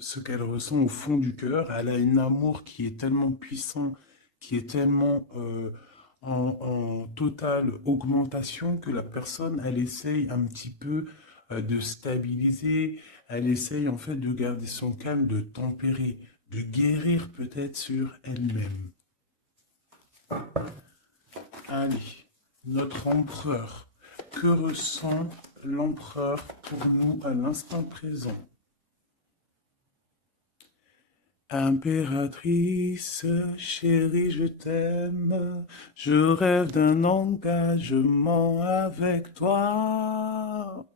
ce qu'elle ressent au fond du cœur. Elle a un amour qui est tellement puissant, qui est tellement en totale augmentation que la personne, elle essaye un petit peu de stabiliser, elle essaye en fait de garder son calme, de tempérer, de guérir peut-être sur elle-même. Allez, notre empereur. Que ressent l'empereur pour nous à l'instant présent? Impératrice, chérie, je t'aime. Je rêve d'un engagement avec toi.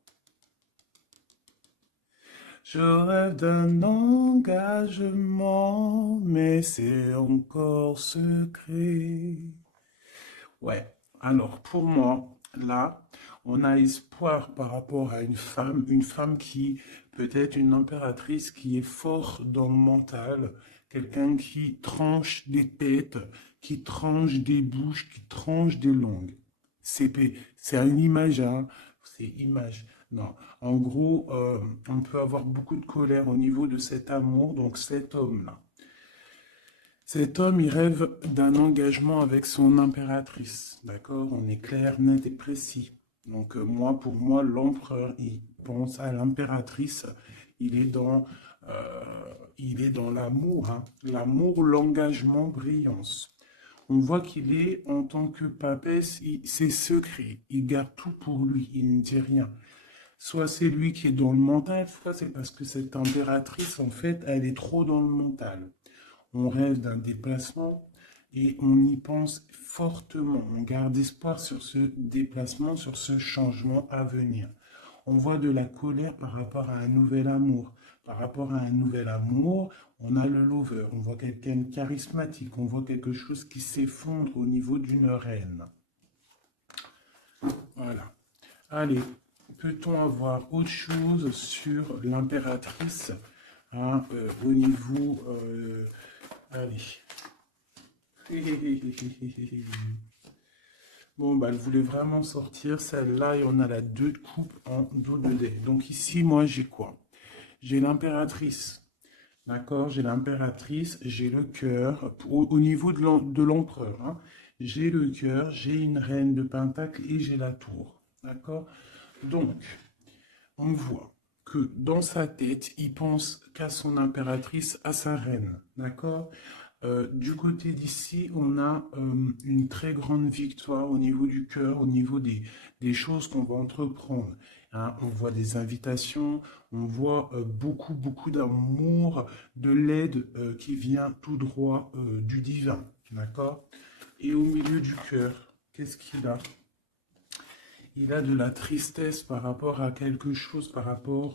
Je rêve d'un engagement, mais c'est encore secret. Ouais, alors pour moi, là, on a espoir par rapport à une femme qui peut être une impératrice qui est forte dans le mental, quelqu'un qui tranche des têtes, qui tranche des bouches, qui tranche des langues. C'est une image, hein, c'est image. Non, en gros, on peut avoir beaucoup de colère au niveau de cet amour, donc cet homme-là. Cet homme, il rêve d'un engagement avec son impératrice, d'accord? On est clair, net et précis. Donc moi, pour moi, l'empereur, il pense à l'impératrice, il est dans, euh, il est dans l'amour, hein. L'amour, l'engagement, brillance. On voit qu'il est, en tant que papesse, c'est secret, il garde tout pour lui, il ne dit rien. Soit c'est lui qui est dans le mental, soit c'est parce que cette impératrice, en fait, elle est trop dans le mental. On rêve d'un déplacement et on y pense fortement. On garde espoir sur ce déplacement, sur ce changement à venir. On voit de la colère par rapport à un nouvel amour. Par rapport à un nouvel amour, on a le lover, on voit quelqu'un de charismatique, on voit quelque chose qui s'effondre au niveau d'une reine. Voilà. Allez, peut-on avoir autre chose sur l'impératrice, hein, au niveau... allez. Bon, bah, elle voulait vraiment sortir celle-là et on a la 2 de coupe en dos de dé. Donc ici, moi, j'ai quoi? J'ai l'impératrice. D'accord? J'ai l'impératrice, j'ai le cœur. Au niveau de l'empereur, hein, j'ai le cœur, j'ai une reine de pentacle et j'ai la tour. D'accord? Donc, on voit que dans sa tête, il pense qu'à son impératrice, à sa reine. D'accord? Du côté d'ici, on a une très grande victoire au niveau du cœur, au niveau des choses qu'on va entreprendre. Hein. On voit des invitations, on voit beaucoup, beaucoup d'amour, de l'aide qui vient tout droit du divin. D'accord? Et au milieu du cœur, qu'est-ce qu'il a? Il a de la tristesse par rapport à quelque chose, par rapport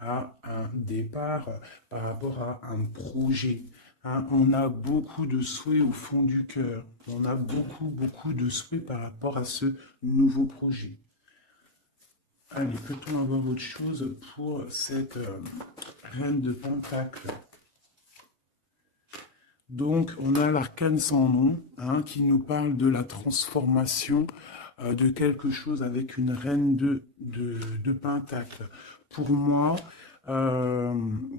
à un départ, par rapport à un projet. Hein. On a beaucoup de souhaits au fond du cœur. On a beaucoup, beaucoup de souhaits par rapport à ce nouveau projet. Allez, peut-on avoir autre chose pour cette reine de Pentacle? Donc, on a l'arcane sans nom, hein, qui nous parle de la transformation de quelque chose avec une reine de Pentacle. Pour moi, euh,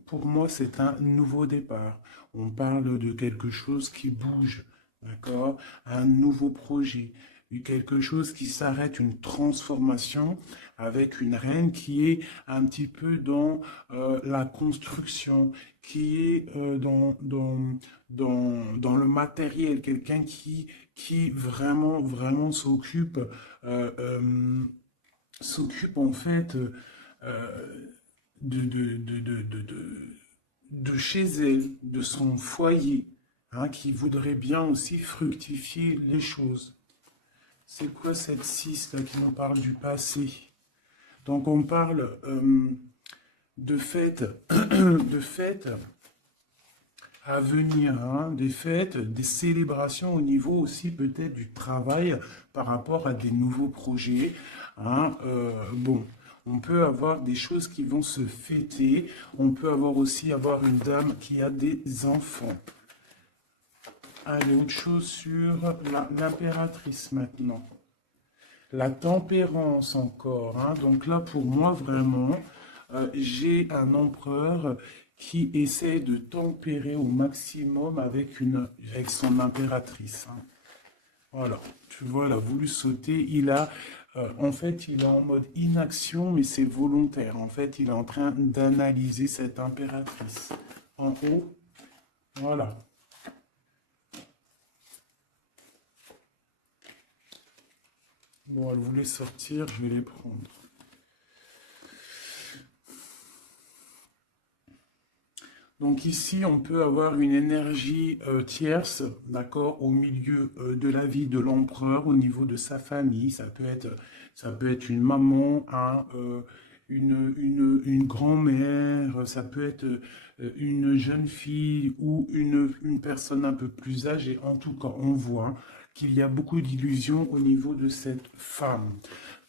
pour moi, c'est un nouveau départ. On parle de quelque chose qui bouge, d'accord? Un nouveau projet, quelque chose qui s'arrête, une transformation avec une reine qui est un petit peu dans la construction, qui est dans le matériel, quelqu'un qui vraiment, vraiment euh, euh, s'occupe en fait de, de, de, de, de, de- de chez elle, de son foyer, hein, qui voudrait bien aussi fructifier les choses. C'est quoi cette 6 là qui nous parle du passé? Donc on parle de fêtes, de fêtes à venir, hein, des fêtes, des célébrations au niveau aussi peut-être du travail par rapport à des nouveaux projets. Hein. Bon, on peut avoir des choses qui vont se fêter. On peut avoir aussi avoir une dame qui a des enfants. Allez, autre chose sur l'impératrice maintenant. La tempérance encore. Hein. Donc là, pour moi, vraiment, j'ai un empereur qui essaie de tempérer au maximum avec son impératrice. Hein. Voilà, tu vois, il a voulu sauter, en fait, il est en mode inaction, mais c'est volontaire. En fait, il est en train d'analyser cette impératrice. En haut, voilà. Bon, elle voulait sortir, je vais les prendre. Donc ici, on peut avoir une énergie tierce, d'accord, au milieu de la vie de l'empereur, au niveau de sa famille. Ça peut être une maman, hein, une grand-mère, ça peut être une jeune fille ou une personne un peu plus âgée. En tout cas, on voit qu'il y a beaucoup d'illusions au niveau de cette femme.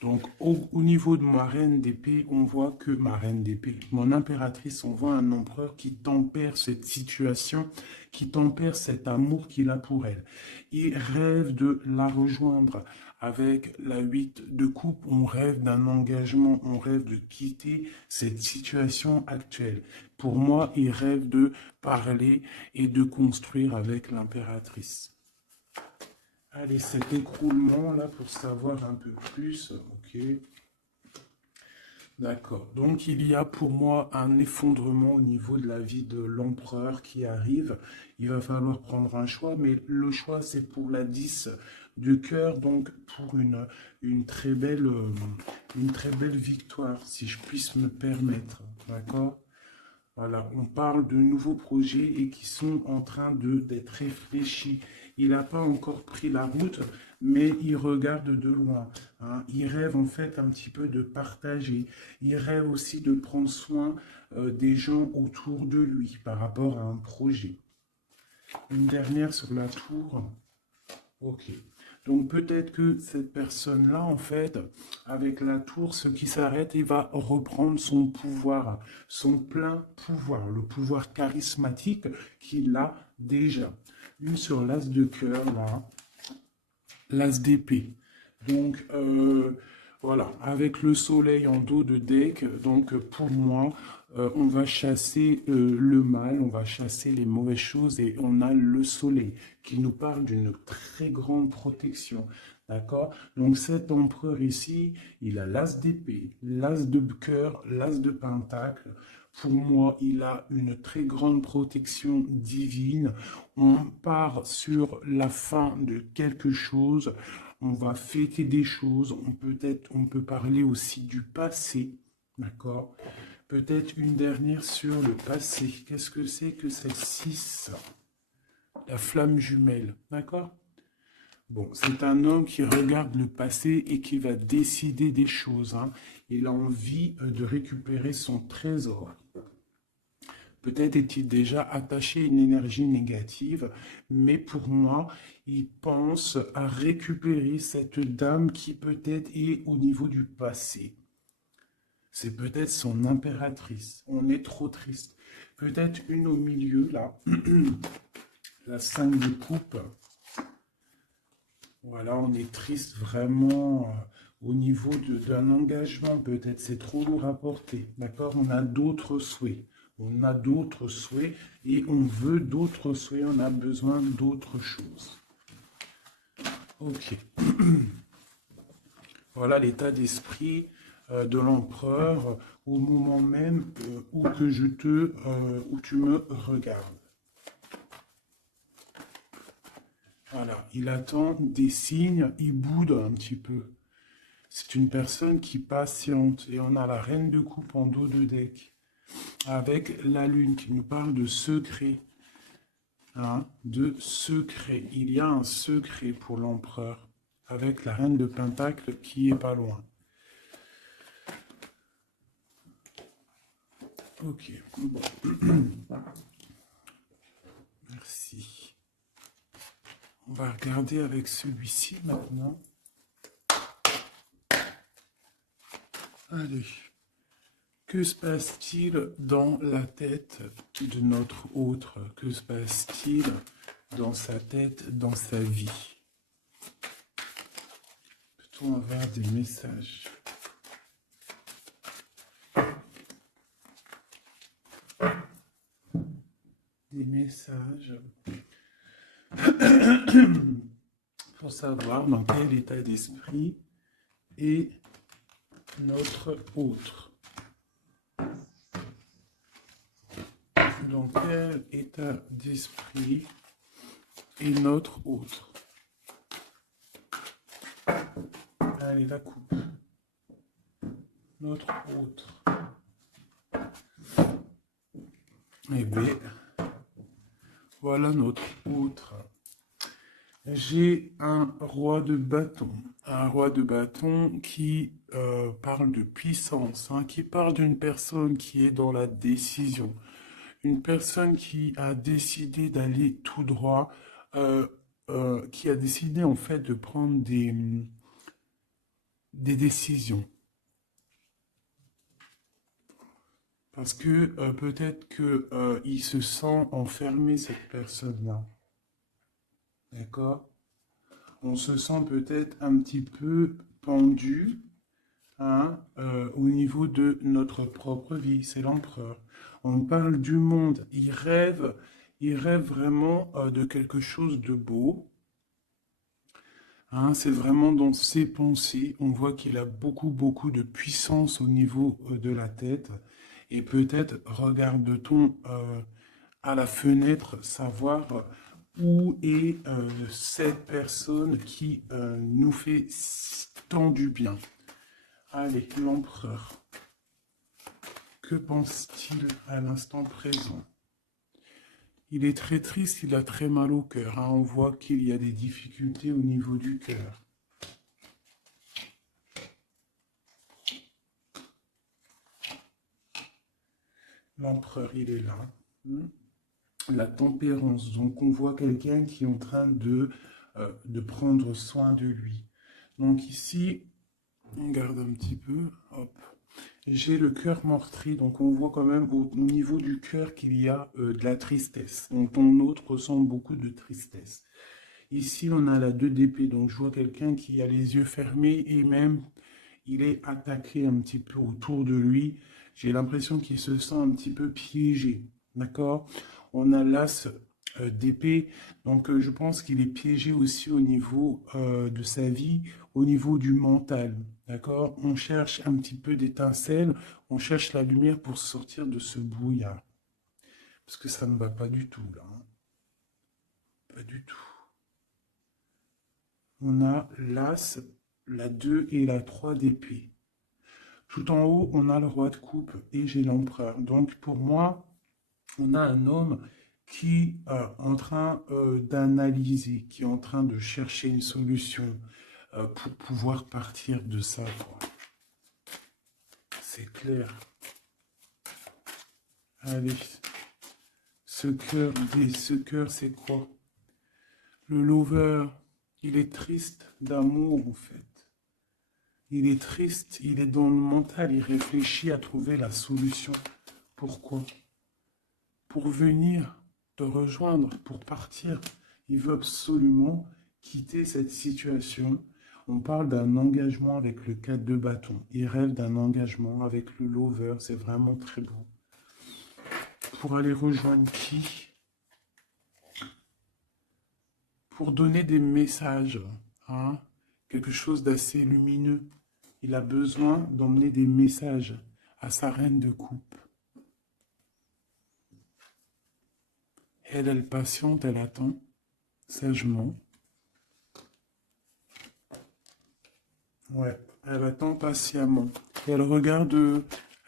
Donc, au niveau de ma reine d'épée, on voit que ma reine d'épée, mon impératrice, on voit un empereur qui tempère cette situation, qui tempère cet amour qu'il a pour elle. Il rêve de la rejoindre. Avec la 8 de coupe, on rêve d'un engagement, on rêve de quitter cette situation actuelle. Pour moi, il rêve de parler et de construire avec l'impératrice. Allez, cet écroulement là pour savoir un peu plus, ok. D'accord. Donc il y a pour moi un effondrement au niveau de la vie de l'empereur qui arrive. Il va falloir prendre un choix, mais le choix c'est pour la 10 de cœur, donc pour une très belle victoire, si je puisse me permettre. D'accord? Voilà, on parle de nouveaux projets et qui sont en train d'être réfléchis. Il n'a pas encore pris la route, mais il regarde de loin. Hein. Il rêve en fait un petit peu de partager. Il rêve aussi de prendre soin des gens autour de lui par rapport à un projet. Une dernière sur la tour. Ok. Donc peut-être que cette personne-là, en fait, avec la tour, ce qui s'arrête, il va reprendre son pouvoir, son plein pouvoir, le pouvoir charismatique qu'il a déjà. Une sur l'as de cœur, là, l'as d'épée. Donc voilà, avec le soleil en dos de deck, donc pour moi, on va chasser le mal, on va chasser les mauvaises choses et on a le soleil qui nous parle d'une très grande protection. D'accord? Donc cet empereur ici, il a l'as d'épée, l'as de cœur, l'as de pentacle. Pour moi, il a une très grande protection divine. On part sur la fin de quelque chose. On va fêter des choses. On peut parler aussi du passé. D'accord? Peut-être une dernière sur le passé. Qu'est-ce que c'est que cette 6? La flamme jumelle. D'accord? Bon, c'est un homme qui regarde le passé et qui va décider des choses. Hein. Il a envie de récupérer son trésor. Peut-être est-il déjà attaché à une énergie négative, mais pour moi, il pense à récupérer cette dame qui peut-être est au niveau du passé. C'est peut-être son impératrice. On est trop triste. Peut-être une au milieu, là. La 5 de coupe. Voilà, on est triste vraiment au niveau d'un engagement. Peut-être c'est trop lourd à porter. D'accord? On a d'autres souhaits. On a d'autres souhaits et on veut d'autres souhaits. On a besoin d'autres choses. Ok. Voilà l'état d'esprit de l'empereur au moment même où où tu me regardes. Voilà, il attend des signes, il boude un petit peu. C'est une personne qui patiente et on a la reine de coupe en dos de deck avec la lune qui nous parle de secret. Hein, de secret. Il y a un secret pour l'empereur avec la reine de pentacle qui est pas loin. Ok, bon. Merci. On va regarder avec celui-ci maintenant. Allez. Que se passe-t-il dans la tête de notre autre? Que se passe-t-il dans sa tête, dans sa vie? Peut-on avoir des messages? des messages pour savoir dans quel état d'esprit est notre autre. Dans quel état d'esprit est notre autre? Allez, la coupe. Notre autre. Eh bien, voilà notre autre. J'ai un roi de bâton. Un roi de bâton qui parle de puissance, hein, qui parle d'une personne qui est dans la décision. Une personne qui a décidé d'aller tout droit, qui a décidé en fait de prendre des décisions. Parce que peut-être qu'il se sent enfermé, cette personne-là. D'accord? On se sent peut-être un petit peu pendu, hein, au niveau de notre propre vie. C'est l'empereur. On parle du monde. Il rêve vraiment de quelque chose de beau. Hein, c'est vraiment dans ses pensées. On voit qu'il a beaucoup de puissance au niveau de la tête. Et peut-être regarde-t-on à la fenêtre savoir où est cette personne qui nous fait tant du bien. Allez, l'empereur. Que pense-t-il à l'instant présent? Il est très triste, il a très mal au cœur. Hein. On voit qu'il y a des difficultés au niveau du cœur. L'empereur, il est là. La tempérance. Donc, on voit quelqu'un qui est en train de prendre soin de lui. Donc, ici, on garde un petit peu. Hop. J'ai le cœur meurtri. Donc, on voit quand même au niveau du cœur qu'il y a de la tristesse. Donc, ton autre ressent beaucoup de tristesse. Ici, on a la 2 d'épée. Donc, je vois quelqu'un qui a les yeux fermés et même, il est attaqué un petit peu autour de lui. J'ai l'impression qu'il se sent un petit peu piégé. D'accord? On a l'as d'épée. Donc, je pense qu'il est piégé aussi au niveau de sa vie, au niveau du mental. D'accord? On cherche un petit peu d'étincelle. On cherche la lumière pour sortir de ce brouillard. Parce que ça ne va pas du tout, là. Hein. Pas du tout. On a l'as, la 2 et la 3 d'épée. Tout en haut, on a le roi de coupe et j'ai l'empereur. Donc, pour moi, on a un homme qui est en train d'analyser, qui est en train de chercher une solution pour pouvoir partir de ça. C'est clair. Allez. Ce cœur, c'est quoi? Le lover, il est triste d'amour, en fait. Il est triste, il est dans le mental, il réfléchit à trouver la solution. Pourquoi? Pour venir te rejoindre, pour partir. Il veut absolument quitter cette situation. On parle d'un engagement avec le 4 de bâton. Il rêve d'un engagement avec le lover. C'est vraiment très beau. Pour aller rejoindre qui? Pour donner des messages. Hein? Quelque chose d'assez lumineux. Il a besoin d'emmener des messages à sa reine de coupe. Elle patiente, elle attend sagement. Ouais, elle attend patiemment. Elle regarde,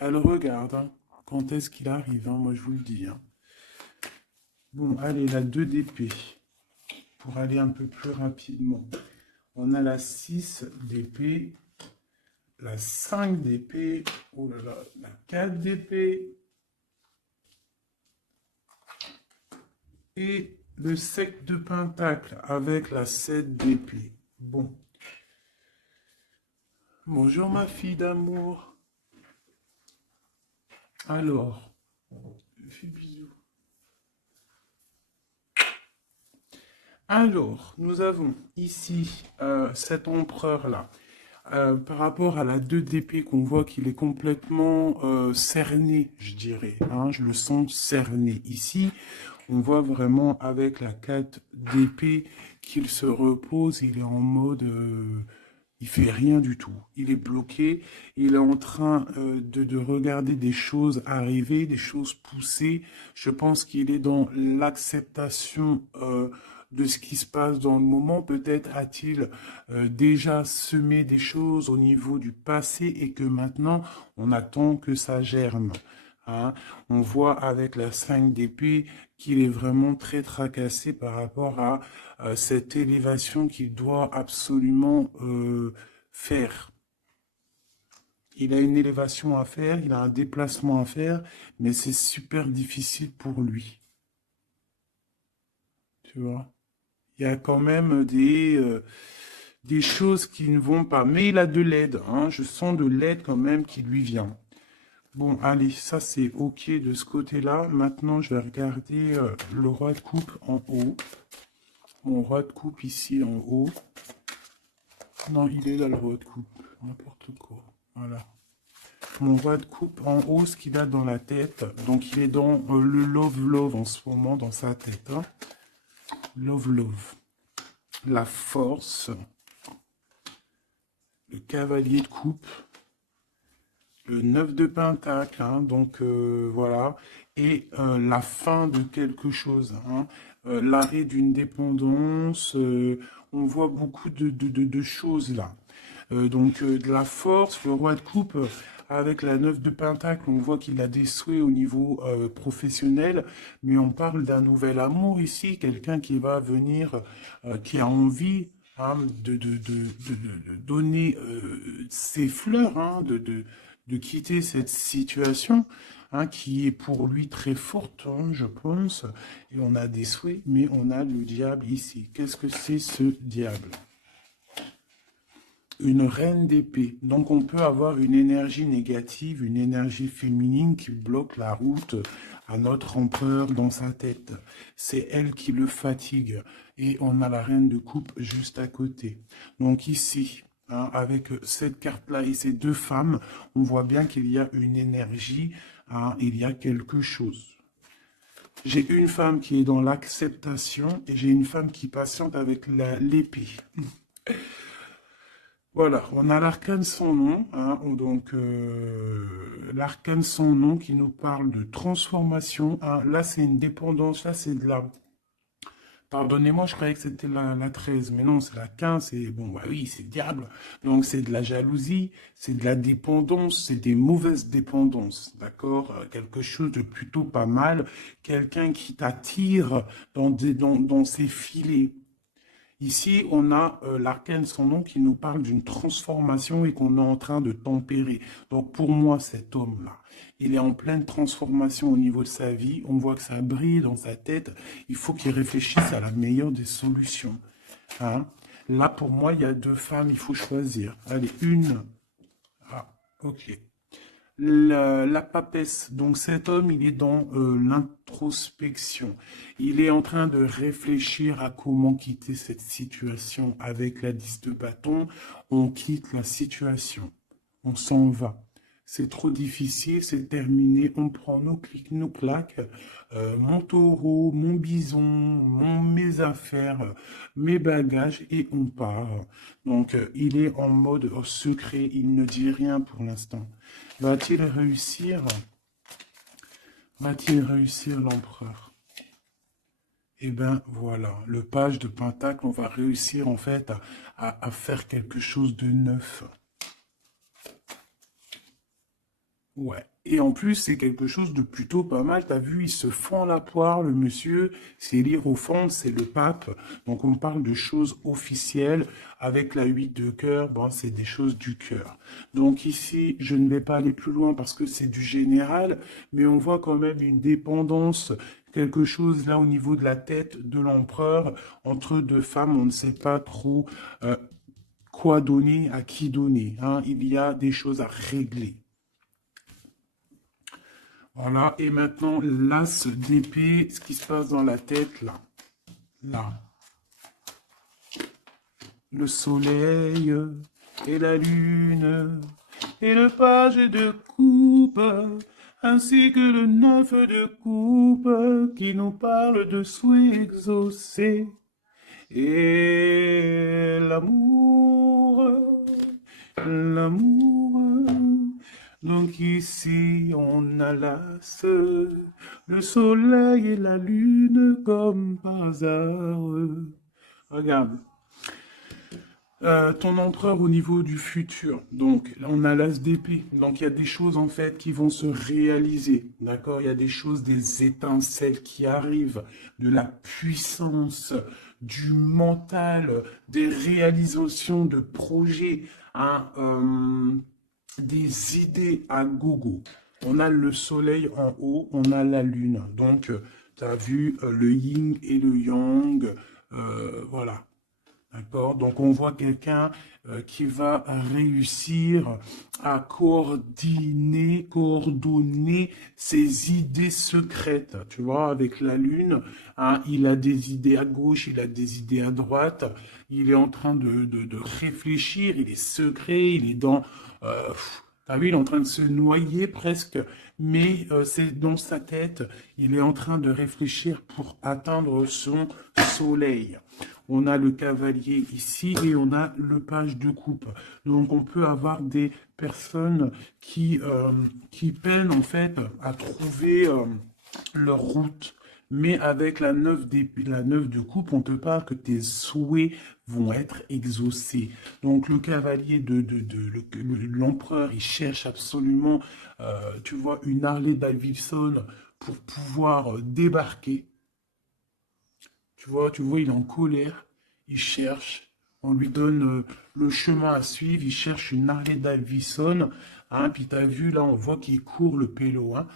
hein, quand est-ce qu'il arrive, hein, moi je vous le dis. Hein. Bon, allez, la 2 d'épée, pour aller un peu plus rapidement. On a la 6 d'épée, la 5 d'épée, oh là là, la 4 d'épée, et le 7 de pentacle avec la 7 d'épée. Bon. Bonjour ma fille d'amour. Alors, fais bisous. Alors, nous avons ici cet empereur-là. Par rapport à la 2 d'épée qu'on voit qu'il est complètement cerné, je dirais. Hein, je le sens cerné. Ici, On voit vraiment avec la 4 d'épée qu'il se repose, il est en mode... il fait rien du tout. Il est bloqué. Il est en train de regarder des choses arriver, des choses pousser. Je pense qu'il est dans l'acceptation de ce qui se passe dans le moment. Peut-être a-t-il déjà semé des choses au niveau du passé et que maintenant, on attend que ça germe. Hein. On voit avec la 5 d'épée qu'il est vraiment très tracassé par rapport à cette élévation qu'il doit absolument faire. Il a une élévation à faire, il a un déplacement à faire, mais c'est super difficile pour lui. Tu vois? Il y a quand même des choses qui ne vont pas. Mais il a de l'aide, hein. Je sens de l'aide quand même qui lui vient. Bon, allez, ça c'est OK de ce côté-là. Maintenant, je vais regarder le roi de coupe en haut. Mon roi de coupe ici en haut. Non, il est là le roi de coupe. N'importe quoi. Voilà. Mon roi de coupe en haut, ce qu'il a dans la tête. Donc, il est dans le love en ce moment, dans sa tête. Hein. Love. La force. Le cavalier de coupe. Le 9 de pentacle. Hein, donc, voilà. Et la fin de quelque chose. Hein. L'arrêt d'une dépendance. On voit beaucoup de choses là. Donc, de la force. Le roi de coupe... Avec la 9 de pentacle, on voit qu'il a des souhaits au niveau professionnel, mais on parle d'un nouvel amour ici, quelqu'un qui va venir, qui a envie hein, de donner ses fleurs, hein, de quitter cette situation hein, qui est pour lui très forte, hein, je pense. Et on a des souhaits, mais on a le diable ici. Qu'est-ce que c'est ce diable ? Une reine d'épée. Donc on peut avoir une énergie négative, une énergie féminine qui bloque la route à notre empereur dans sa tête. C'est elle qui le fatigue. Et on a la reine de coupe juste à côté. Donc ici, hein, avec cette carte-là et ces deux femmes, on voit bien qu'il y a une énergie, hein, il y a quelque chose. J'ai une femme qui est dans l'acceptation et j'ai une femme qui patiente avec l'épée. Voilà, on a l'arcane sans nom, hein, donc l'arcane sans nom qui nous parle de transformation. Hein, là, c'est une dépendance, là, c'est de la... Pardonnez-moi, je croyais que c'était la 13, mais non, c'est la 15, et bon, bah oui, c'est le diable. Donc, c'est de la jalousie, c'est de la dépendance, c'est des mauvaises dépendances, d'accord? Quelque chose de plutôt pas mal, quelqu'un qui t'attire dans ses filets. Ici, on a l'arcane sans nom qui nous parle d'une transformation et qu'on est en train de tempérer. Donc, pour moi, cet homme-là, il est en pleine transformation au niveau de sa vie. On voit que ça brille dans sa tête. Il faut qu'il réfléchisse à la meilleure des solutions. Hein? Là, pour moi, il y a deux femmes, il faut choisir. Allez, une. Ah, ok. La papesse, donc cet homme, il est dans l'introspection. Il est en train de réfléchir à comment quitter cette situation. Avec la 10 de bâton, on quitte la situation. On s'en va. C'est trop difficile, c'est terminé. On prend nos clics, nos claques, mon taureau, mon bison, mes affaires, mes bagages et on part. Donc, il est en mode secret, il ne dit rien pour l'instant. Va-t-il réussir? Va-t-il réussir l'empereur? Eh bien, voilà, le page de Pentacle, on va réussir en fait à faire quelque chose de neuf. Ouais. Et en plus, c'est quelque chose de plutôt pas mal. T'as vu, il se fend la poire, le monsieur. C'est l'hiérophante, c'est le pape. Donc, on parle de choses officielles. Avec la 8 de cœur, bon, c'est des choses du cœur. Donc ici, je ne vais pas aller plus loin parce que c'est du général. Mais on voit quand même une dépendance, quelque chose là au niveau de la tête de l'empereur. Entre deux femmes, on ne sait pas trop quoi donner, à qui donner. Hein. Il y a des choses à régler. Voilà, et maintenant, l'as d'épée, ce qui se passe dans la tête, là. Là. Le soleil et la lune et le page de coupe ainsi que le 9 de coupe qui nous parle de souhaits exaucés. Et l'amour. Donc ici, on a l'as, le soleil et la lune comme par hasard. Regarde. Ton empereur au niveau du futur. Donc, là, on a l'as d'épée. Donc, il y a des choses, en fait, qui vont se réaliser. D'accord? Il y a des choses, des étincelles qui arrivent, de la puissance, du mental, des réalisations de projets, hein, des idées à gogo. On a le soleil en haut, on a la lune. Donc, tu as vu le yin et le yang. Voilà. D'accord? Donc on voit quelqu'un qui va réussir à coordonner ses idées secrètes. Tu vois, avec la Lune, hein, il a des idées à gauche, il a des idées à droite, il est en train de réfléchir, il est secret, il est dans... T'as vu, il est en train de se noyer presque, mais c'est dans sa tête, il est en train de réfléchir pour atteindre son soleil. On a le cavalier ici et on a le page de coupe. Donc on peut avoir des personnes qui peinent en fait à trouver leur route. Mais avec la 9 de coupe, on te parle que tes souhaits vont être exaucés. Donc le cavalier l'empereur, il cherche absolument, tu vois, une Harley Davidson pour pouvoir débarquer. Tu vois, il est en colère, il cherche, on lui donne le chemin à suivre, il cherche une Harley Davidson, hein, puis t'as vu, là, on voit qu'il court le pélo, hein,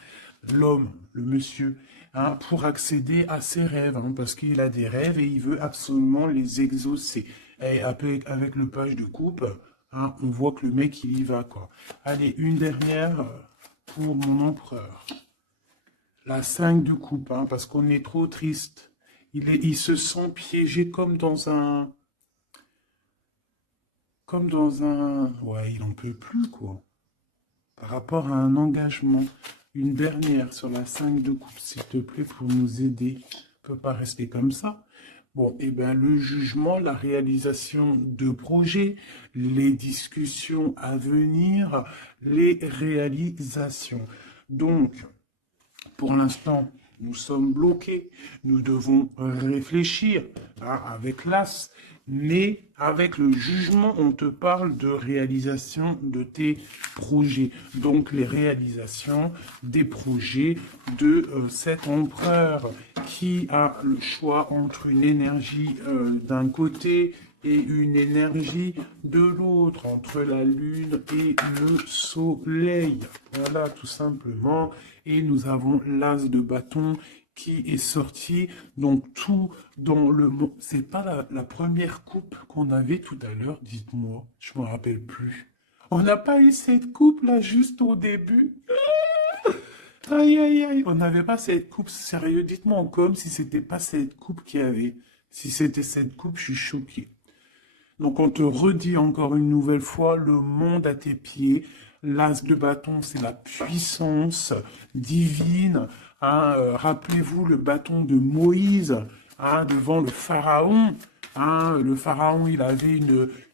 l'homme, le monsieur, hein, pour accéder à ses rêves, hein, parce qu'il a des rêves et il veut absolument les exaucer. Et avec le page de coupe, hein, on voit que le mec, il y va, quoi. Allez, une dernière pour mon empereur. La 5 de coupe, hein, parce qu'on est trop triste. Il se sent piégé ouais, il en peut plus, quoi. Par rapport à un engagement. Une dernière sur la 5 de coupe, s'il te plaît, pour nous aider. On peut pas rester comme ça. Bon, et bien, le jugement, la réalisation de projets, les discussions à venir, les réalisations. Donc, pour l'instant, nous sommes bloqués. Nous devons réfléchir, hein, avec l'as. Mais avec le jugement, on te parle de réalisation de tes projets. Donc les réalisations des projets de cet empereur qui a le choix entre une énergie d'un côté et une énergie de l'autre, entre la lune et le soleil. Voilà, tout simplement. Et nous avons l'as de bâton qui est sorti. Donc tout dans le monde. C'est pas la première coupe qu'on avait tout à l'heure, dites-moi. Je me rappelle plus. On n'a pas eu cette coupe là juste au début. Aïe aïe aïe. On n'avait pas cette coupe, sérieux. Dites-moi en com si c'était pas cette coupe qu'il y avait. Si c'était cette coupe, je suis choqué. Donc on te redit encore une nouvelle fois, le monde à tes pieds. L'as de bâton, c'est la puissance divine. Hein, rappelez-vous le bâton de Moïse, hein, devant le pharaon. Hein, le pharaon, il avait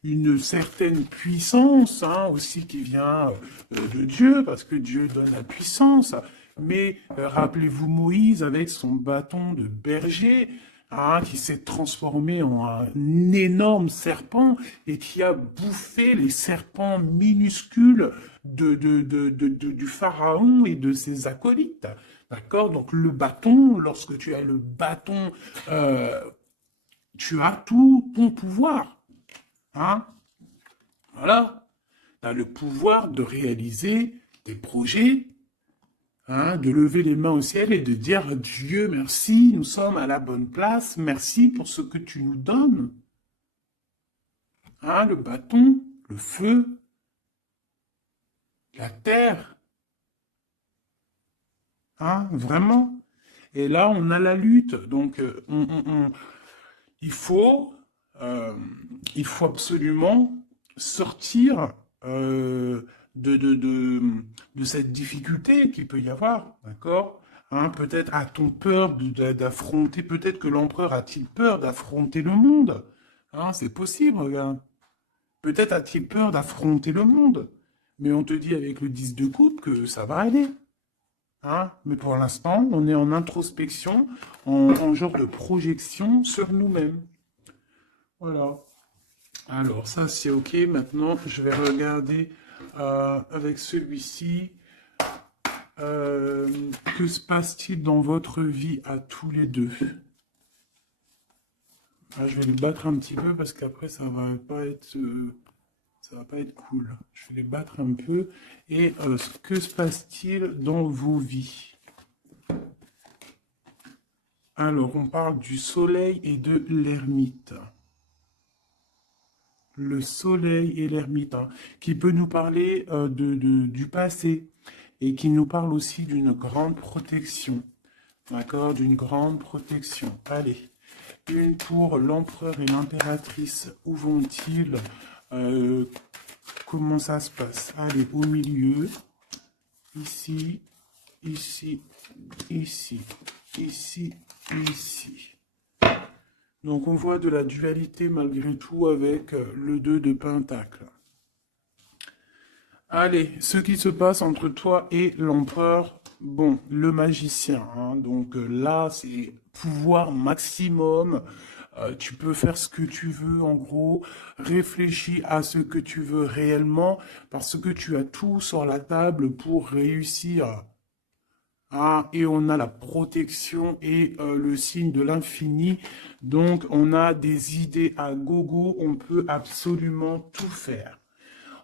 une certaine puissance, hein, aussi qui vient de Dieu, parce que Dieu donne la puissance. Mais rappelez-vous Moïse avec son bâton de berger, hein, qui s'est transformé en un énorme serpent et qui a bouffé les serpents minuscules du pharaon et de ses acolytes. D'accord? Donc le bâton, lorsque tu as le bâton, tu as tout ton pouvoir. Hein? Voilà. Tu as le pouvoir de réaliser tes projets, hein, de lever les mains au ciel et de dire Dieu, merci, nous sommes à la bonne place, merci pour ce que tu nous donnes. Hein, le bâton, le feu, la terre. Hein, vraiment. Et là, on a la lutte. Donc, il faut, euh, il faut absolument sortir de, de, de, de cette difficulté qu'il peut y avoir, d'accord? Hein, peut-être a-t-on peur d'affronter, peut-être que l'empereur a-t-il peur d'affronter le monde? Hein, c'est possible, regarde. Peut-être a-t-il peur d'affronter le monde. Mais on te dit avec le 10 de coupe que ça va aller. Hein? Mais pour l'instant, on est en introspection, en genre de projection sur nous-mêmes. Voilà. Alors, ça, c'est OK. Maintenant, je vais regarder avec celui-ci. Que se passe-t-il dans votre vie à tous les deux? Ah, je vais les battre un petit peu parce qu'après, ça va pas être cool. Je vais les battre un peu. Et que se passe-t-il dans vos vies? Alors, on parle du soleil et de l'ermite. Le soleil et l'ermite, hein, qui peut nous parler du passé et qui nous parle aussi d'une grande protection. D'accord? D'une grande protection. Allez, une pour l'empereur et l'impératrice. Où vont-ils? Comment ça se passe? Allez, au milieu. Ici, ici, ici, ici, ici. Donc on voit de la dualité malgré tout avec le 2 de Pentacle. Allez, ce qui se passe entre toi et l'empereur, bon, le magicien, hein, donc là c'est pouvoir maximum, tu peux faire ce que tu veux en gros, réfléchis à ce que tu veux réellement, parce que tu as tout sur la table pour réussir. Ah, et on a la protection et le signe de l'infini. Donc, on a des idées à gogo. On peut absolument tout faire.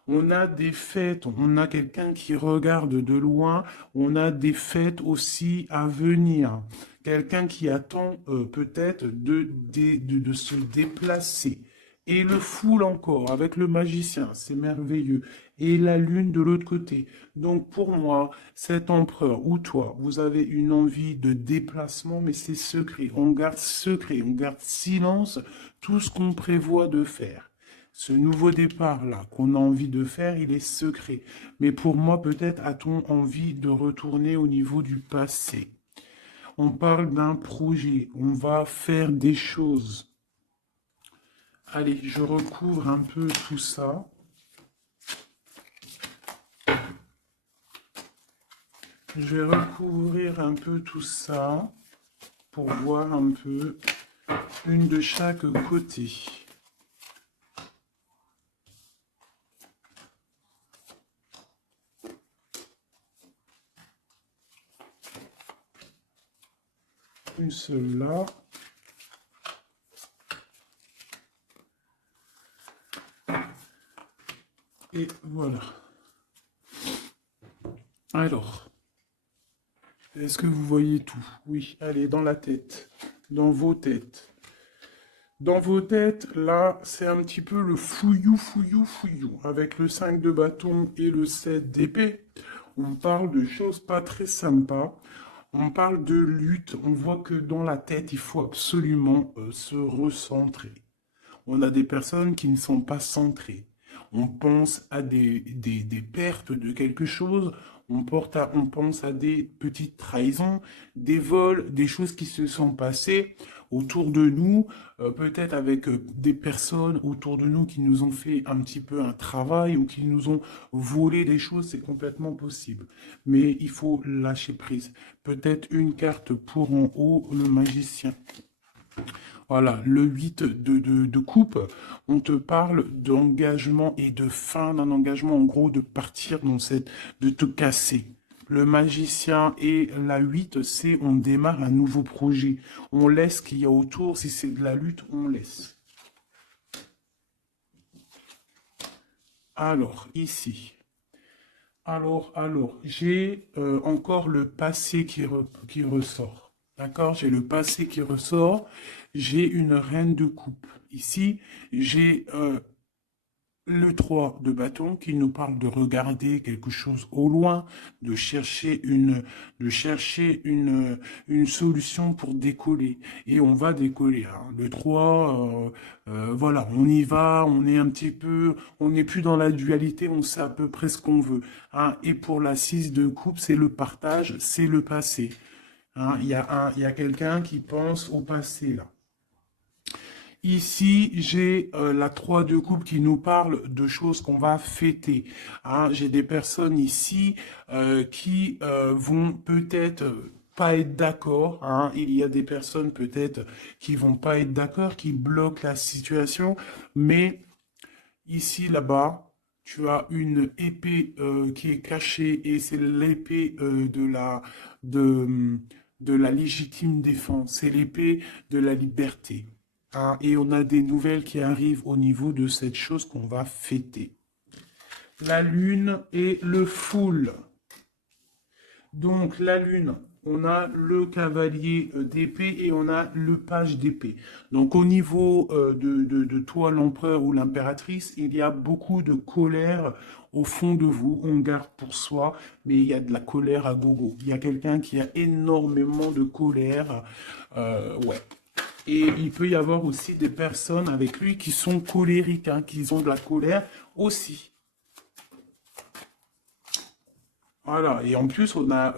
On a des fêtes. On a quelqu'un qui regarde de loin. On a des fêtes aussi à venir. Quelqu'un qui attend peut-être de se déplacer. Et le foule encore avec le magicien, c'est merveilleux. Et la lune de l'autre côté. Donc pour moi, cet empereur ou toi, vous avez une envie de déplacement, mais c'est secret. On garde secret, on garde silence tout ce qu'on prévoit de faire. Ce nouveau départ-là qu'on a envie de faire, il est secret. Mais pour moi, peut-être a-t-on envie de retourner au niveau du passé. On parle d'un projet, on va faire des choses. Allez, je recouvre un peu tout ça. Je vais recouvrir un peu tout ça pour voir un peu une de chaque côté. Une seule là. Et voilà. Alors, est-ce que vous voyez tout? Oui, allez, dans la tête, dans vos têtes. Dans vos têtes, là, c'est un petit peu le fouillou, fouillou, fouillou. Avec le 5 de bâton et le 7 d'épée, on parle de choses pas très sympas. On parle de lutte. On voit que dans la tête, il faut absolument se recentrer. On a des personnes qui ne sont pas centrées. On pense à des pertes de quelque chose, on pense à des petites trahisons, des vols, des choses qui se sont passées autour de nous, peut-être avec des personnes autour de nous qui nous ont fait un petit peu un travail ou qui nous ont volé des choses, c'est complètement possible. Mais il faut lâcher prise. Peut-être une carte pour en haut, le magicien. Voilà, le 8 de coupe, on te parle d'engagement et de fin d'un engagement, en gros, de partir dans cette, de te casser. Le magicien et la 8, c'est on démarre un nouveau projet. On laisse ce qu'il y a autour, si c'est de la lutte, on laisse. Alors, ici. Alors, j'ai encore le passé qui ressort. D'accord? J'ai le passé qui ressort. J'ai une reine de coupe. Ici, j'ai le 3 de bâton qui nous parle de regarder quelque chose au loin, une solution pour décoller. Et on va décoller, hein. Le 3, voilà, on y va, on est un petit peu, on n'est plus dans la dualité, on sait à peu près ce qu'on veut, hein. Et pour la 6 de coupe, c'est le partage, c'est le passé. Hein. Il y a quelqu'un qui pense au passé, là. Ici, j'ai la 3 de coupe qui nous parle de choses qu'on va fêter. Hein, j'ai des personnes ici qui vont peut-être pas être d'accord. Hein. Il y a des personnes peut-être qui vont pas être d'accord, qui bloquent la situation. Mais ici, là-bas, tu as une épée qui est cachée et c'est l'épée de, de la légitime défense. C'est l'épée de la liberté. Ah, et on a des nouvelles qui arrivent au niveau de cette chose qu'on va fêter. La lune et le foule. Donc la lune, on a le cavalier d'épée et on a le page d'épée. Donc au niveau de toi, l'empereur ou l'impératrice, il y a beaucoup de colère au fond de vous. On garde pour soi, mais il y a de la colère à gogo. Il y a quelqu'un qui a énormément de colère. Ouais. Et il peut y avoir aussi des personnes avec lui qui sont colériques, hein, qui ont de la colère aussi. Voilà, et en plus, on a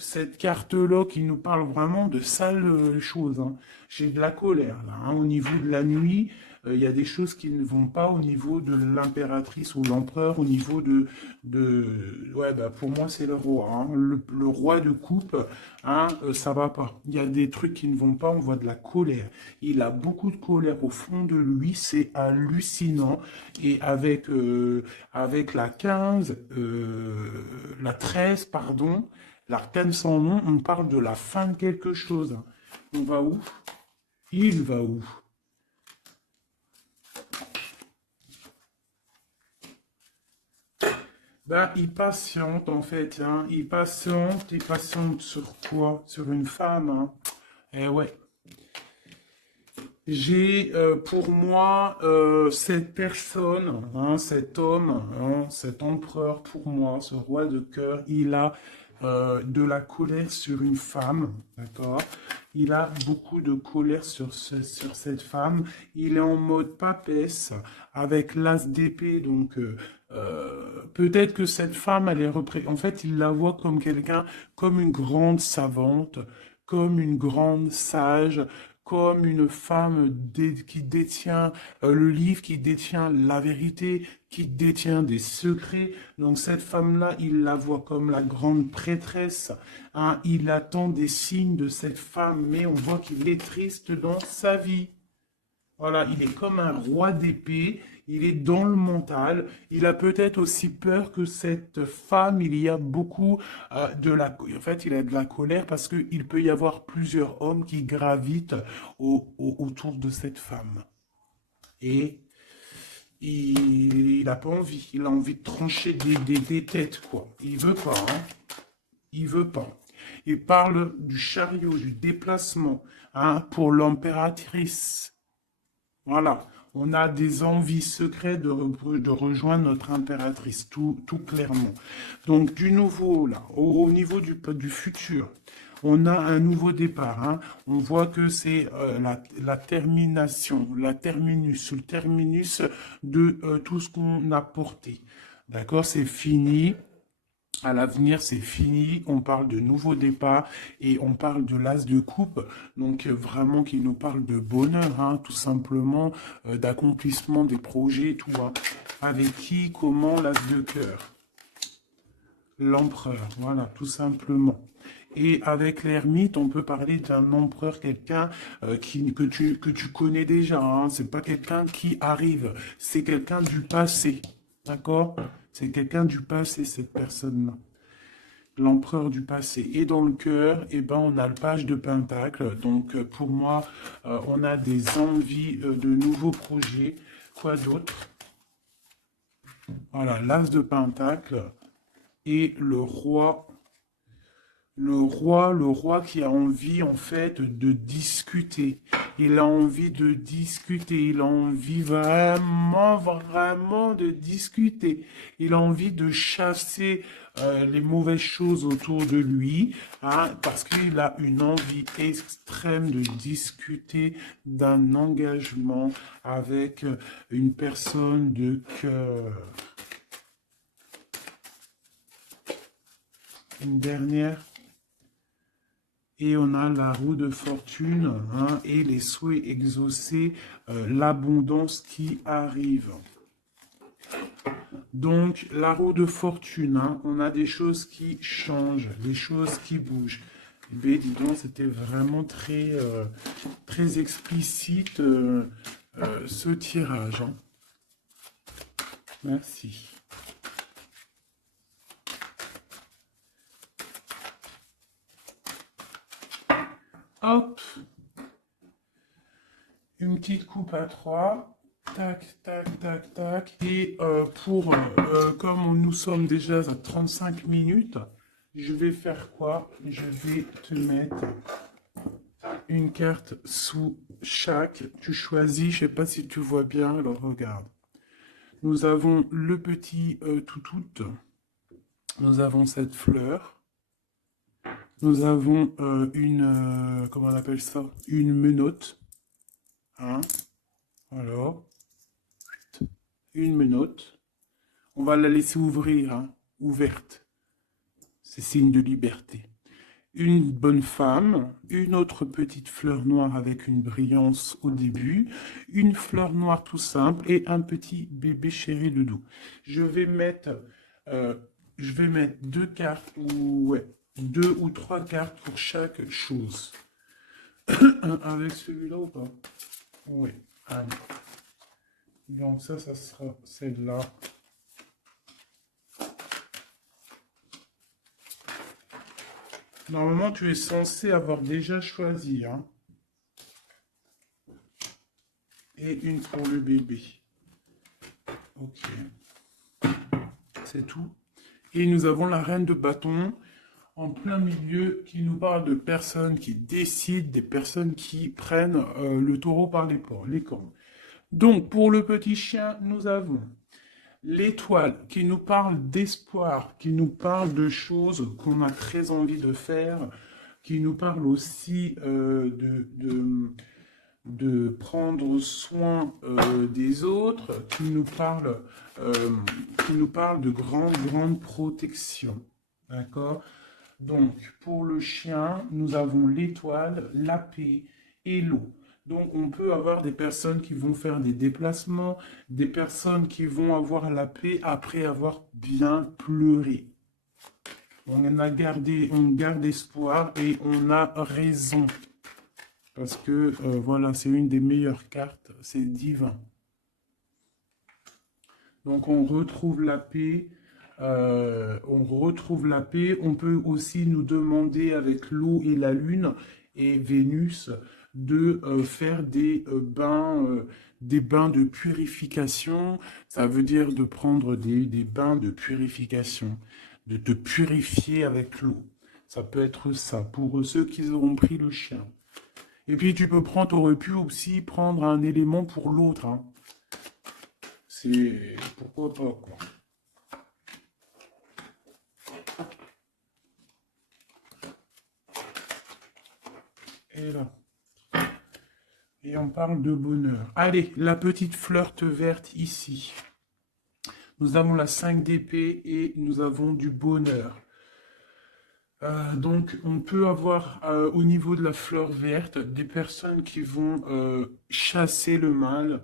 cette carte-là qui nous parle vraiment de sales choses. Hein. J'ai de la colère, là. Hein. Au niveau de la nuit, il y a des choses qui ne vont pas au niveau de l'impératrice ou l'empereur, au niveau Ouais, bah, pour moi, c'est le roi. Hein. Le roi de coupe, hein, ça va pas. Il y a des trucs qui ne vont pas, on voit de la colère. Il a beaucoup de colère au fond de lui, c'est hallucinant. Et avec la 15, la 13, pardon, l'arcane sans nom, on parle de la fin de quelque chose. On va où? Il va où? Ben, il patiente en fait, hein. Il patiente sur quoi? Sur une femme, hein. Eh ouais. J'ai pour moi cette personne, hein, cet homme, hein, cet empereur pour moi, ce roi de cœur, il a de la colère sur une femme, d'accord? Il a beaucoup de colère sur cette femme. Il est en mode papesse avec l'as d'épée, donc peut-être que cette femme, en fait, il la voit comme quelqu'un, comme une grande savante, comme une grande sage, comme une femme qui détient le livre, qui détient la vérité, qui détient des secrets. Donc cette femme-là, il la voit comme la grande prêtresse. Hein. Il attend des signes de cette femme, mais on voit qu'il est triste dans sa vie. Voilà, il est comme un roi d'épée, il est dans le mental, il a peut-être aussi peur que cette femme, il y a beaucoup En fait, il a de la colère parce qu'il peut y avoir plusieurs hommes qui gravitent autour de cette femme. Et il n'a pas envie, il a envie de trancher des têtes, quoi. Il veut pas, hein. Il veut pas. Il parle du chariot, du déplacement, hein, pour l'impératrice. Voilà, on a des envies secrètes de rejoindre notre impératrice, tout clairement. Donc du nouveau, là, au niveau du futur, on a un nouveau départ. Hein. On voit que c'est la termination, le terminus de tout ce qu'on a porté. D'accord, c'est fini. À l'avenir, c'est fini. On parle de nouveau départ et on parle de l'as de coupe. Donc vraiment qui nous parle de bonheur, hein, tout simplement, d'accomplissement des projets, tout. Hein. Avec qui, comment, l'as de cœur? L'empereur, voilà, tout simplement. Et avec l'ermite, on peut parler d'un empereur, quelqu'un que tu connais déjà. Hein. C'est pas quelqu'un qui arrive, c'est quelqu'un du passé. D'accord? C'est quelqu'un du passé, cette personne-là. L'empereur du passé. Et dans le cœur, eh ben, on a le page de Pentacle. Donc, pour moi, on a des envies de nouveaux projets. Quoi d'autre? Voilà, l'as de Pentacle et le roi qui a envie, en fait, de discuter. Il a envie de discuter. Il a envie vraiment, vraiment de discuter. Il a envie de chasser les mauvaises choses autour de lui, hein, parce qu'il a une envie extrême de discuter d'un engagement avec une personne de cœur. Une dernière. Et on a la roue de fortune, hein, et les souhaits exaucés, l'abondance qui arrive. Donc, la roue de fortune, hein, on a des choses qui changent, des choses qui bougent. Mais dis donc, c'était vraiment très explicite ce tirage, hein. Merci. Hop, une petite coupe à 3, tac, tac, tac, tac. Et comme nous sommes déjà à 35 minutes, je vais faire quoi? Je vais te mettre une carte sous chaque. Tu choisis, je sais pas si tu vois bien, alors regarde. Nous avons le petit toutout, nous avons cette fleur. Nous avons comment on appelle ça? Une menotte. Hein? Alors, une menotte. On va la laisser ouvrir, hein? Ouverte. C'est signe de liberté. Une bonne femme, une autre petite fleur noire avec une brillance au début, une fleur noire tout simple et un petit bébé chéri doudou. Je vais mettre deux cartes ou ouais, 2 ou 3 cartes pour chaque chose. Avec celui-là ou pas? Oui. Allez. Donc ça sera celle-là. Normalement, tu es censé avoir déjà choisi, hein. Et une pour le bébé. Ok. C'est tout. Et nous avons la reine de bâton en plein milieu qui nous parle de personnes qui décident, des personnes qui prennent le taureau par les cornes. Donc, pour le petit chien, nous avons l'étoile qui nous parle d'espoir, qui nous parle de choses qu'on a très envie de faire, qui nous parle aussi de prendre soin des autres, qui nous parle de grande protection. D'accord? Donc, pour le chien, nous avons l'étoile, la paix et l'eau. Donc, on peut avoir des personnes qui vont faire des déplacements, des personnes qui vont avoir la paix après avoir bien pleuré. On garde espoir et on a raison. Parce que, voilà, c'est une des meilleures cartes, c'est divin. Donc, on retrouve la paix. On peut aussi nous demander avec l'eau et la lune et Vénus de faire des bains de purification. Ça veut dire de prendre des bains de purification, de te purifier avec l'eau. Ça peut être ça pour ceux qui auront pris le chien. Et puis t'aurais pu aussi prendre un élément pour l'autre, hein. C'est pourquoi pas, quoi. Et là. Et on parle de bonheur. Allez, la petite fleur verte ici. Nous avons la 5 d'épée et nous avons du bonheur. Donc, on peut avoir au niveau de la fleur verte des personnes qui vont chasser le mal,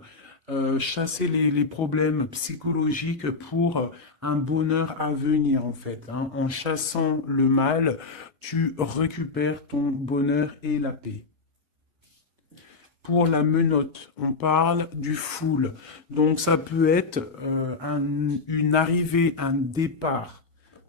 chasser les problèmes psychologiques pour un bonheur à venir, en fait, hein. En chassant le mal, tu récupères ton bonheur et la paix. Pour la menotte, on parle du full. Donc, ça peut être une arrivée, un départ.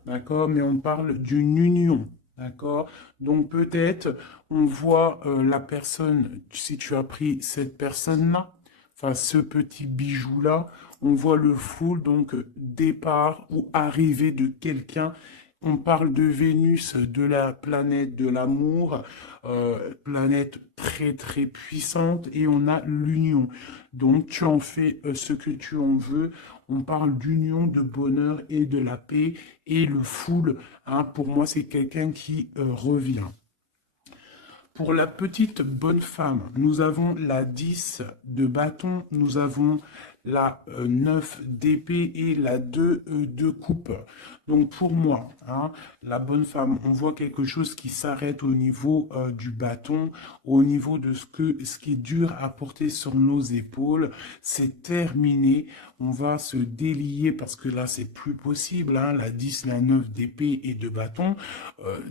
D'accord? Mais on parle d'une union. D'accord? Donc, peut-être, on voit la personne, si tu as pris cette personne-là, enfin, ce petit bijou-là, on voit le full, donc départ ou arrivée de quelqu'un On parle de Vénus, de la planète de l'amour, planète très très puissante, et on a l'union. Donc tu en fais ce que tu en veux. On parle d'union, de bonheur et de la paix. Et le fool, hein, pour moi, c'est quelqu'un qui revient. Pour la petite bonne femme, nous avons la 10 de bâton, nous avons la 9 d'épée et la 2 de coupe. Donc pour moi, hein, la bonne femme, on voit quelque chose qui s'arrête au niveau du bâton, au niveau de ce qui est dur à porter sur nos épaules. C'est terminé, on va se délier parce que là c'est plus possible, hein, la 10, la 9 d'épée et de bâton.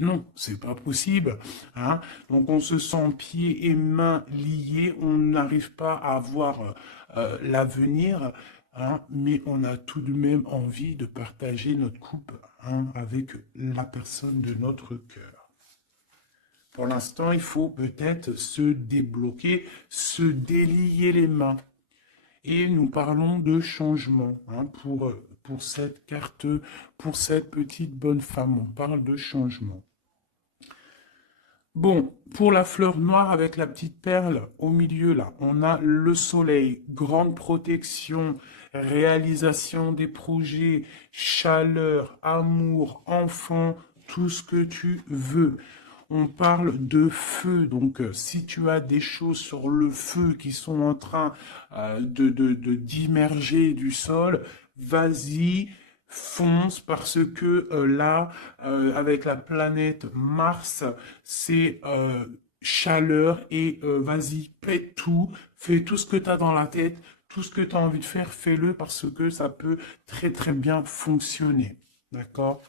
Non, c'est pas possible. Hein. Donc on se sent pieds et mains liés, on n'arrive pas à voir l'avenir, hein, mais on a tout de même envie de partager notre coupe, hein, avec la personne de notre cœur. Pour l'instant, il faut peut-être se débloquer, se délier les mains. Et nous parlons de changement, hein, pour cette carte, pour cette petite bonne femme. On parle de changement. Bon, pour la fleur noire avec la petite perle au milieu, là, on a le soleil, grande protection, réalisation des projets, chaleur, amour, enfant, tout ce que tu veux. On parle de feu, donc si tu as des choses sur le feu qui sont en train d'immerger du sol, vas-y, fonce parce que là, avec la planète Mars, c'est chaleur et vas-y, pète tout, fais tout ce que tu as dans la tête, tout ce que tu as envie de faire, fais-le parce que ça peut très très bien fonctionner. D'accord?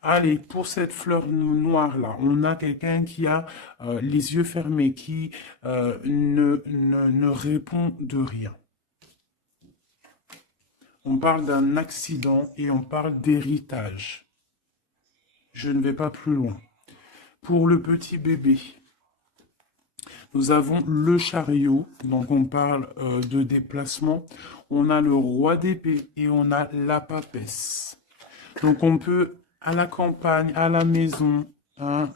Allez, pour cette fleur noire là, on a quelqu'un qui a les yeux fermés, qui ne répond de rien. On parle d'un accident et on parle d'héritage. Je ne vais pas plus loin. Pour le petit bébé, nous avons le chariot, donc on parle de déplacement. On a le roi d'épée et on a la papesse. Donc on peut à la campagne, à la maison, hein,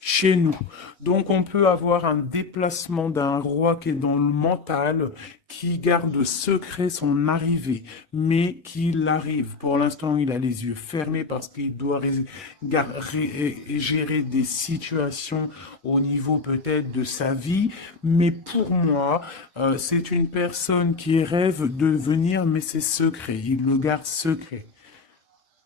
chez nous. Donc on peut avoir un déplacement d'un roi qui est dans le mental, qui garde secret son arrivée, mais qu'il arrive. Pour l'instant, il a les yeux fermés parce qu'il doit gérer des situations au niveau peut-être de sa vie. Mais pour moi, c'est une personne qui rêve de venir, mais c'est secret. Il le garde secret.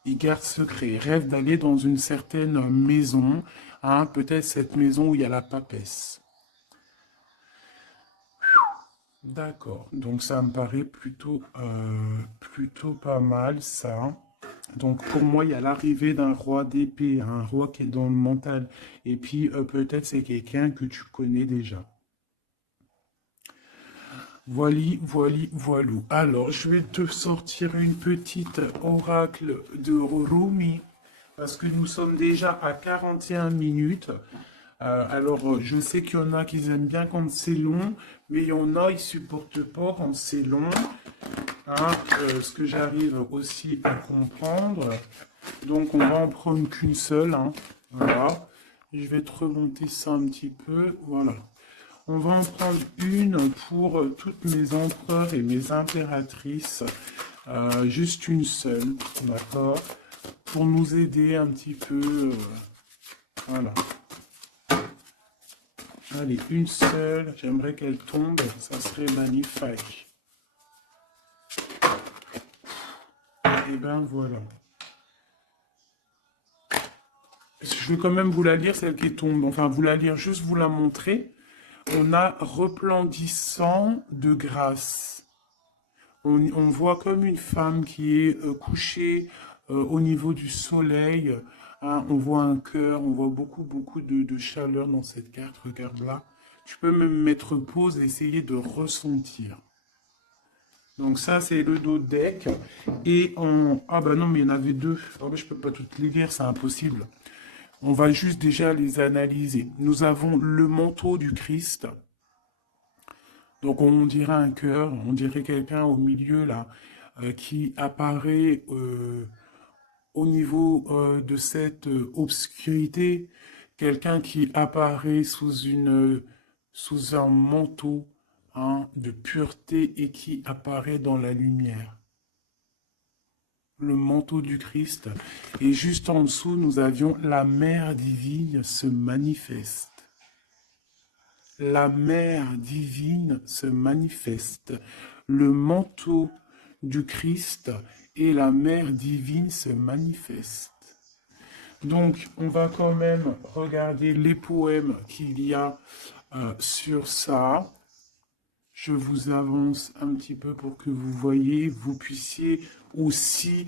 Il garde secret, il rêve d'aller dans une certaine maison, hein, peut-être cette maison où il y a la papesse. D'accord, donc ça me paraît plutôt pas mal ça. Donc pour moi, il y a l'arrivée d'un roi d'épée, un roi qui est dans le mental. Et puis peut-être c'est quelqu'un que tu connais déjà. Voilou. Alors, je vais te sortir une petite oracle de Rumi, parce que nous sommes déjà à 41 minutes. Alors, je sais qu'il y en a qui aiment bien quand c'est long, mais il y en a, ils supportent pas quand c'est long. Hein, ce que j'arrive aussi à comprendre. Donc, on va en prendre qu'une seule. Hein. Voilà. Je vais te remonter ça un petit peu. Voilà. On va en prendre une pour toutes mes empereurs et mes impératrices. Juste une seule, d'accord? Pour nous aider un petit peu. Voilà. Allez, une seule. J'aimerais qu'elle tombe. Ça serait magnifique. Et ben voilà. Je vais quand même vous la lire, celle qui tombe. Enfin, vous la lire, juste vous la montrer. On a resplendissant de grâce. On voit comme une femme qui est couchée au niveau du soleil. Hein, on voit un cœur, on voit beaucoup de chaleur dans cette carte. Regarde là. Tu peux même mettre pause et essayer de ressentir. Donc ça, c'est le dos deck. Et on... Ah bah non, mais il y en avait deux. Oh, mais je peux pas toutes les lire, c'est impossible. On va juste déjà les analyser. Nous avons le manteau du Christ. Donc on dirait un cœur, on dirait quelqu'un au milieu là, qui apparaît au niveau de cette obscurité, quelqu'un qui apparaît sous un manteau hein, de pureté et qui apparaît dans la lumière. Le manteau du Christ. Et juste en dessous, nous avions la mère divine se manifeste. La mère divine se manifeste. Le manteau du Christ et la mère divine se manifestent. Donc, on va quand même regarder les poèmes qu'il y a sur ça. Je vous avance un petit peu pour que vous voyez, vous puissiez aussi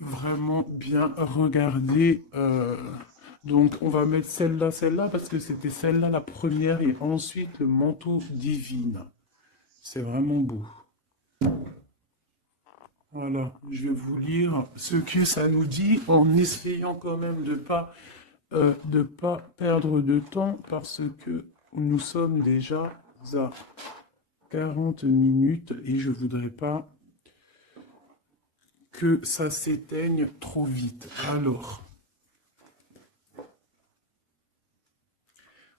vraiment bien regarder. Donc, on va mettre celle-là, parce que c'était celle-là la première, et ensuite le manteau divin. C'est vraiment beau. Voilà, je vais vous lire ce que ça nous dit, en essayant quand même de pas perdre de temps, parce que nous sommes déjà à 40 minutes, et je voudrais pas que ça s'éteigne trop vite. Alors,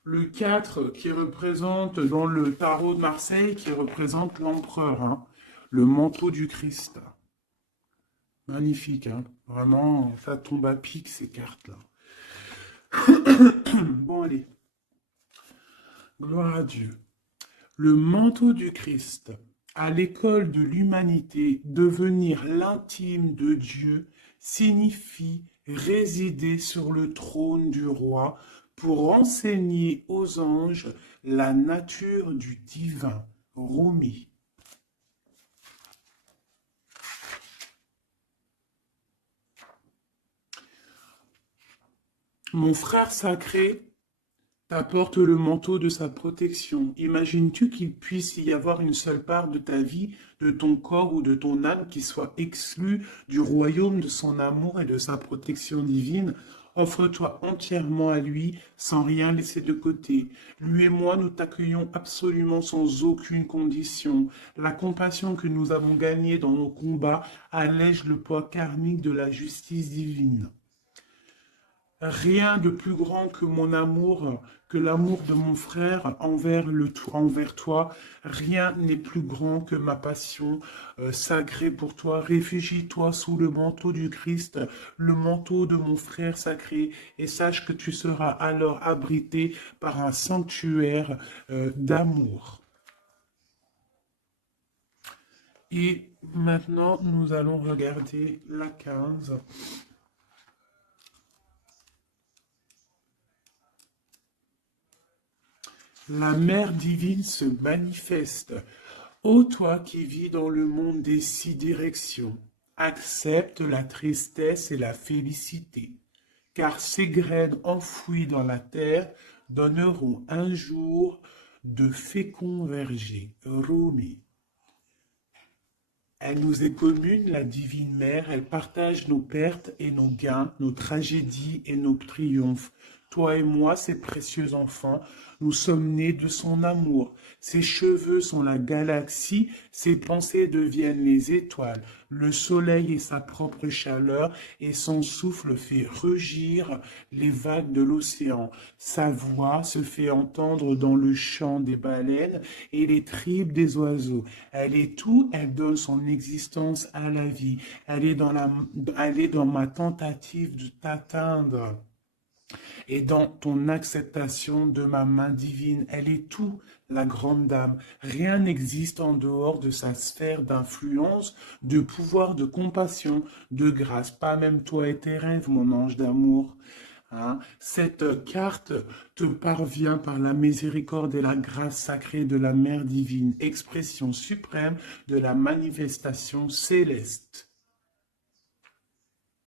le 4 qui représente dans le tarot de Marseille, qui représente l'empereur, hein, le manteau du Christ. Magnifique, hein, vraiment, ça tombe à pic ces cartes-là. Bon, allez. Gloire à Dieu. Le manteau du Christ, à l'école de l'humanité, devenir l'intime de Dieu, signifie résider sur le trône du roi pour enseigner aux anges la nature du divin. Rumi. Mon frère sacré t'apporte le manteau de sa protection. Imagines-tu qu'il puisse y avoir une seule part de ta vie, de ton corps ou de ton âme qui soit exclue du royaume de son amour et de sa protection divine? Offre-toi entièrement à lui, sans rien laisser de côté. Lui et moi, nous t'accueillons absolument sans aucune condition. La compassion que nous avons gagnée dans nos combats allège le poids karmique de la justice divine. Rien de plus grand que mon amour, que l'amour de mon frère envers toi. Rien n'est plus grand que ma passion sacrée pour toi. Réfugie-toi sous le manteau du Christ, le manteau de mon frère sacré, et sache que tu seras alors abrité par un sanctuaire d'amour. Et maintenant, nous allons regarder la 15. La mère divine se manifeste. Ô toi qui vis dans le monde des 6 directions, accepte la tristesse et la félicité, car ces graines enfouies dans la terre donneront un jour de féconds vergers. Rumi. Elle nous est commune, la divine mère, elle partage nos pertes et nos gains, nos tragédies et nos triomphes. Toi et moi, ses précieux enfants, nous sommes nés de son amour. Ses cheveux sont la galaxie, ses pensées deviennent les étoiles. Le soleil est sa propre chaleur et son souffle fait rugir les vagues de l'océan. Sa voix se fait entendre dans le chant des baleines et les tripes des oiseaux. Elle est tout, elle donne son existence à la vie. Elle est dans ma tentative de t'atteindre. Et dans ton acceptation de ma main divine, elle est tout, la grande dame. Rien n'existe en dehors de sa sphère d'influence, de pouvoir, de compassion, de grâce. Pas même toi et tes rêves, mon ange d'amour. Hein? Cette carte te parvient par la miséricorde et la grâce sacrée de la Mère divine, expression suprême de la manifestation céleste.